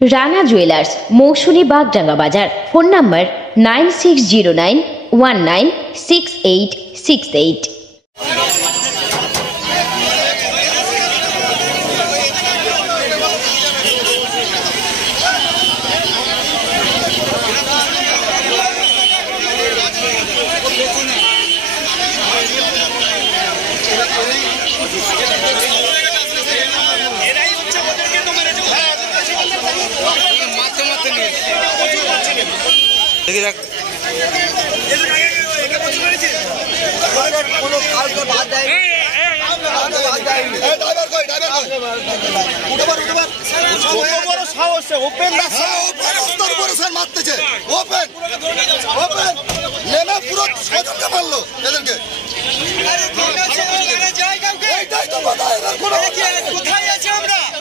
Rana jewellers, মৌসুমী, বাগডাঙ্গা বাজার। Phone number 9609196868।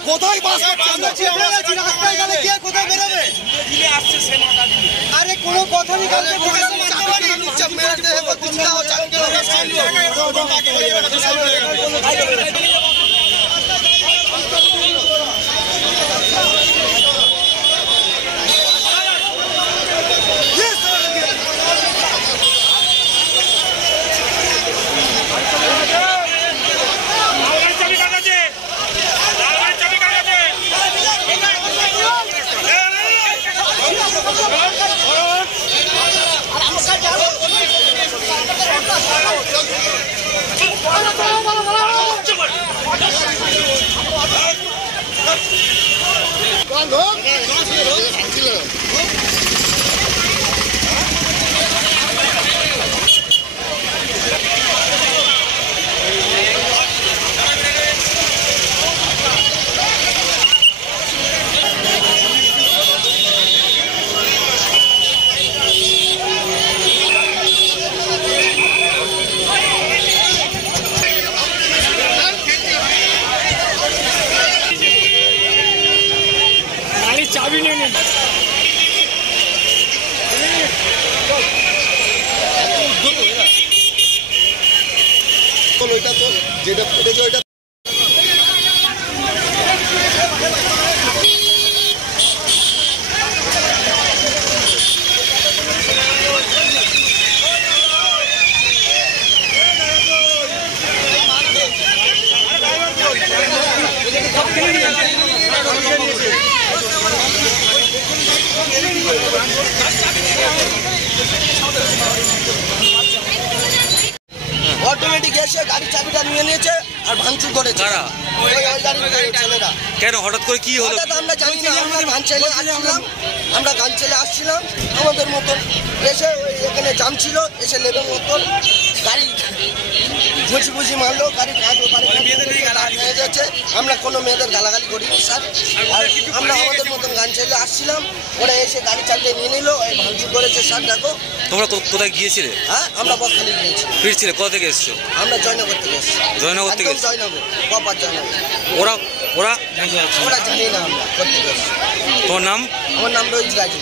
কোথায় বাস কোথায় বেরোবে? আরে কোনো কথা নেই। चाबी नहीं ওইটা তো যেটা ফুটেছে ওইটা অটোমেটিক এসে গাড়ির চাবিটা নিয়ে নিয়েছে আর ভাঙচুর করেছে। কেন হঠাৎ করে কি হলো আমরা জানি না। আমরা গান ছেলে আসছিলাম আমাদের মতন এসে এখানে জাম ছিল, এসে লেবের মতন গাড়ি ঘুষি মারলো, গাড়ি হয়ে যাচ্ছে। আমরা কোনো মেয়েদের গালাগালি করিনি স্যার। আর আমরা আমাদের মতন গান ছেলে আসছিলাম, ওরা এসে গাড়ি চালিয়ে নিয়ে নিল, ভাঙচুর করেছে স্যার। দেখো তোমরা কোথায় গিয়েছিলে? হ্যাঁ, আমরা বকখালি গিয়েছি। ফিরছিলে? কোথা থেকে এসছো? আমরা জয়নগর থেকে এসছি। জয়নগর থেকে? জয়নগর, প্রপার জয়নগর। ওরা জানি না আমরা কোথা থেকে এসছি। তোমার নাম? আমার নাম রোহিত গাজী।